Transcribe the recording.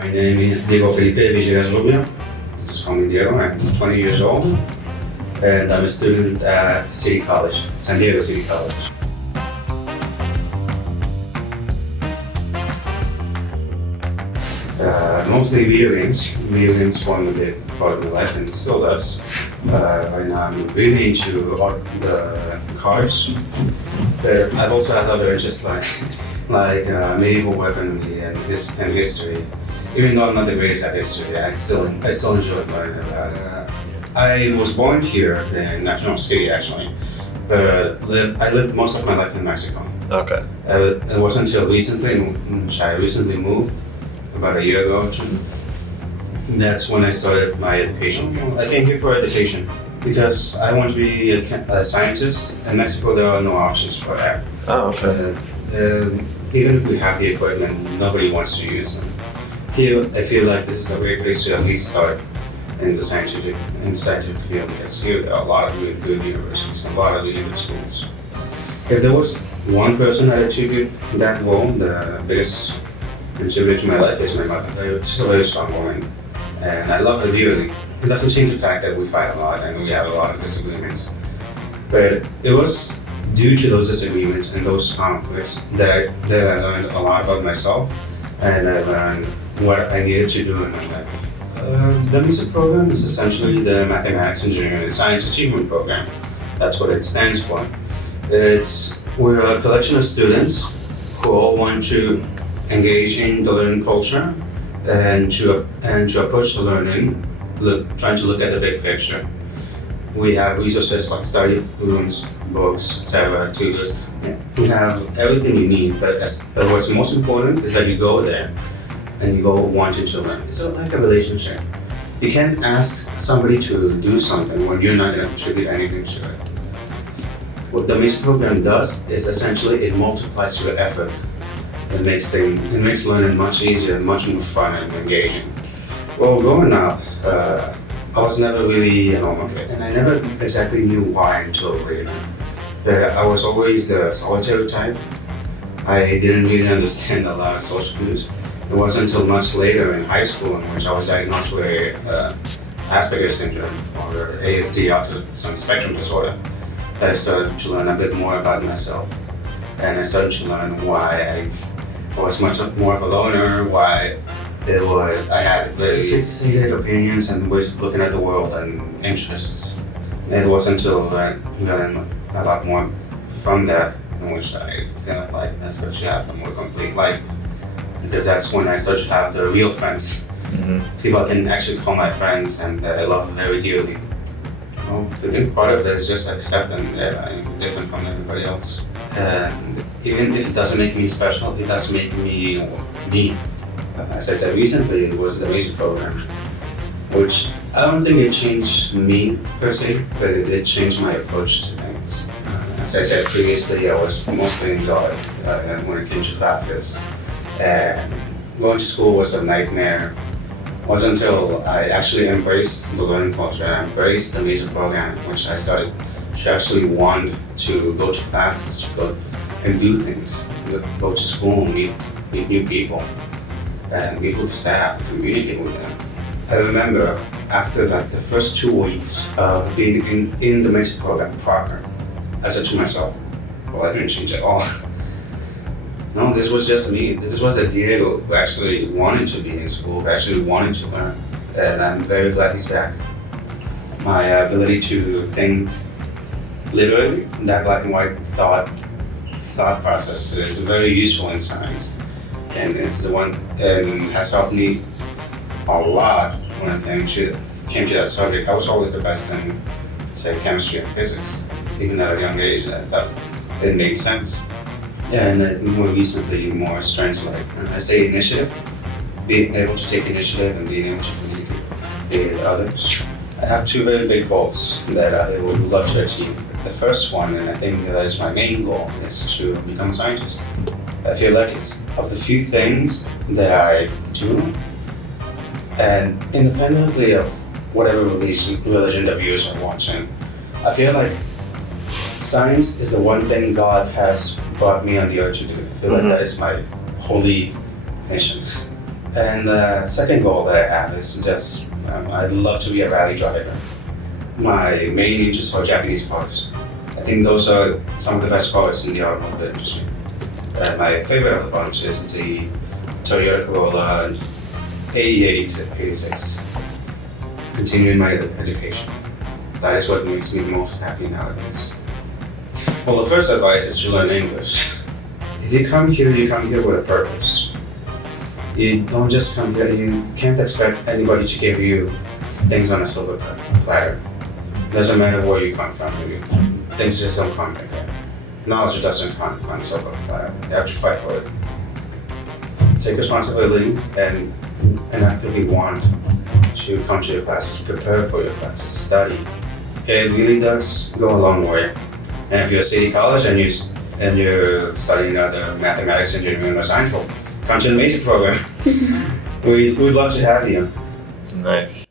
My name is Villegas. This is call me Diego. I'm 20 years old, and I'm a student at City College, San Diego City College. Mostly video games. Video games form a big part of my life, and it still does. Right now, I'm really into the cars, but I've also had other interests like medieval weaponry and history. Even though I'm not the greatest at history, I still enjoy learning about it. I was born here in National City, actually, but I lived most of my life in Mexico. Okay. It wasn't until recently, which I recently moved about a year ago. That's when I started my education. I came here for education because I want to be a scientist. In Mexico, there are no options for that. Oh, okay. Even if we have the equipment, nobody wants to use them. Here, I feel like this is a great place to at least start in the scientific field, because here there are a lot of really good universities, a lot of really good schools. If there was one person that attribute that role, the biggest contributor to my life is my mother. She's a very strong woman, and I love her dearly. It doesn't change the fact that we fight a lot and we have a lot of disagreements. But it was due to those disagreements and those conflicts that I learned a lot about myself, and I learned what I needed to do in my life. The music program is essentially the Mathematics, Engineering, and Science Achievement Program. That's what it stands for. We're a collection of students who all want to engage in the learning culture and to approach the learning, trying to look at the big picture. We have resources like study rooms, books, etc., tutors. We have everything you need, but what's most important is that you go there and you go wanting to learn. It's like a relationship. You can't ask somebody to do something when you're not going to contribute anything to it. What the music program does is essentially it multiplies your effort. It makes learning much easier, much more fun and engaging. Well, growing up, I was never really a normal kid, and I never exactly knew why until later. But I was always the solitary type. I didn't really understand a lot of social cues. It wasn't until much later in high school in which I was diagnosed with Asperger's syndrome, or ASD, autism spectrum disorder, that I started to learn a bit more about myself. And I started to learn why I was much more of a loner, why I had very fixated opinions and ways of looking at the world and interests. It wasn't until I learned a lot more from that in which I feel like I started to have a more complete life. Because that's when I started to have the real friends. Mm-hmm. People I can actually call my friends and that I love very dearly. Well, the big part of it is just accepting that I'm different from everybody else. And even if it doesn't make me special, it does make me me. As I said recently, it was the music program, which I don't think it changed me per se, but it did change my approach to things. As I said previously, I was mostly enjoyed when it came to classes. And going to school was a nightmare. It wasn't until I actually embraced the learning culture, I embraced the music program, which I started to actually want to go to classes, to go and do things, go to school, meet new people, and be able to staff and communicate with them. I remember after the first 2 weeks of being in the music program proper, I said to myself, well, I didn't change at all. No, this was just me. This was a Diego who actually wanted to be in school, who actually wanted to learn. And I'm very glad he's back. My ability to think literally, that black and white thought process is very useful in science. And it's the one and has helped me a lot when it came to that subject. I was always the best in, say, chemistry and physics. Even at a young age, I thought it made sense. And I think more recently, more strengths like, I say initiative, being able to take initiative and being able to communicate with others. I have 2 very big goals that I would love to achieve. The first one, and I think that is my main goal, is to become a scientist. I feel like it's of the few things that I do, and independently of whatever religion the viewers are watching, I feel like science is the one thing God has brought me on the earth to do. I feel like that is my holy mission. And the second goal that I have is just I'd love to be a rally driver. My main interest are Japanese cars. I think those are some of the best cars in the automotive industry. My favorite of the bunch is the Toyota Corolla 86. Continuing my education. That is what makes me most happy nowadays. Well, the first advice is to learn English. If you come here with a purpose. You don't just come here, you can't expect anybody to give you things on a silver platter. Doesn't matter where you come from, things just don't come like that. Knowledge doesn't come on a silver platter. You have to fight for it. Take responsibility and actively want to come to your classes, prepare for your classes, study. It really does go a long way. And if you're a city college and you're studying either mathematics, engineering, or science, come to the basic program. We'd love to have you. Nice.